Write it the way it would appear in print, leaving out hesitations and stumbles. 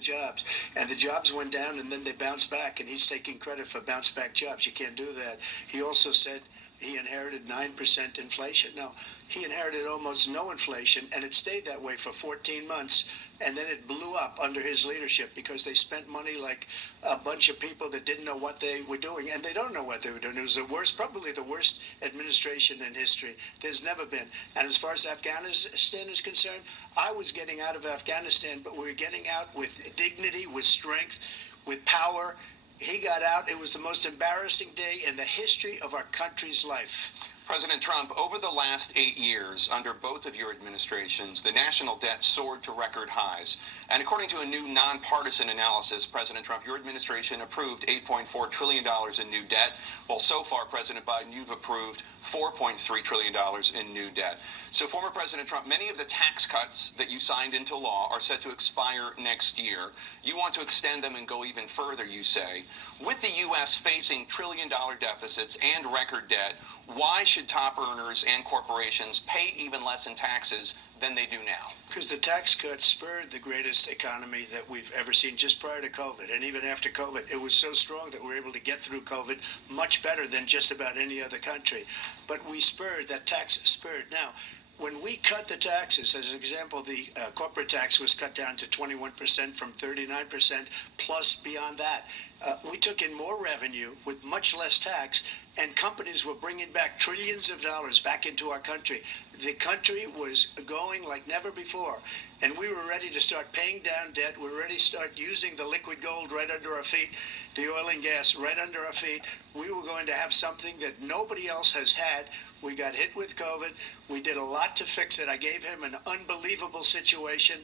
jobs, and the jobs went down and then they bounced back, and he's taking credit for bounce back jobs. You can't do that. He also said he inherited 9% inflation. No, he inherited almost no inflation, and it stayed that way for 14 months, and then it blew up under his leadership because they spent money like a bunch of people that didn't know what they were doing, and they don't know what they were doing. It was the worst, probably the worst administration in history. There's never been. And as far as Afghanistan is concerned, I was getting out of Afghanistan, but we were getting out with dignity, with strength, with power. He got out. It was the most embarrassing day in the history of our country's life. President Trump, over the last 8 years, under both of your administrations, the national debt soared to record highs. And according to a new nonpartisan analysis, President Trump, your administration approved $8.4 trillion in new debt. Well, so far, President Biden, you've approved $4.3 trillion in new debt. So, former President Trump, many of the tax cuts that you signed into law are set to expire next year. You want to extend them and go even further, you say. With the U.S. facing trillion-dollar deficits and record debt, why should top earners and corporations pay even less in taxes than they do now? Because the tax cuts spurred the greatest economy that we've ever seen just prior to COVID. And even after COVID, it was so strong that we were able to get through COVID much better than just about any other country. But we spurred, that tax spurred. Now, when we cut the taxes, as an example, the corporate tax was cut down to 21% from 39%, plus beyond that. We took in more revenue with much less tax, and companies were bringing back trillions of dollars back into our country. The country was going like never before, and we were ready to start paying down debt. We were ready to start using the liquid gold right under our feet, the oil and gas right under our feet. We were going to have something that nobody else has had. We got hit with COVID. We did a lot to fix it. I gave him an unbelievable situation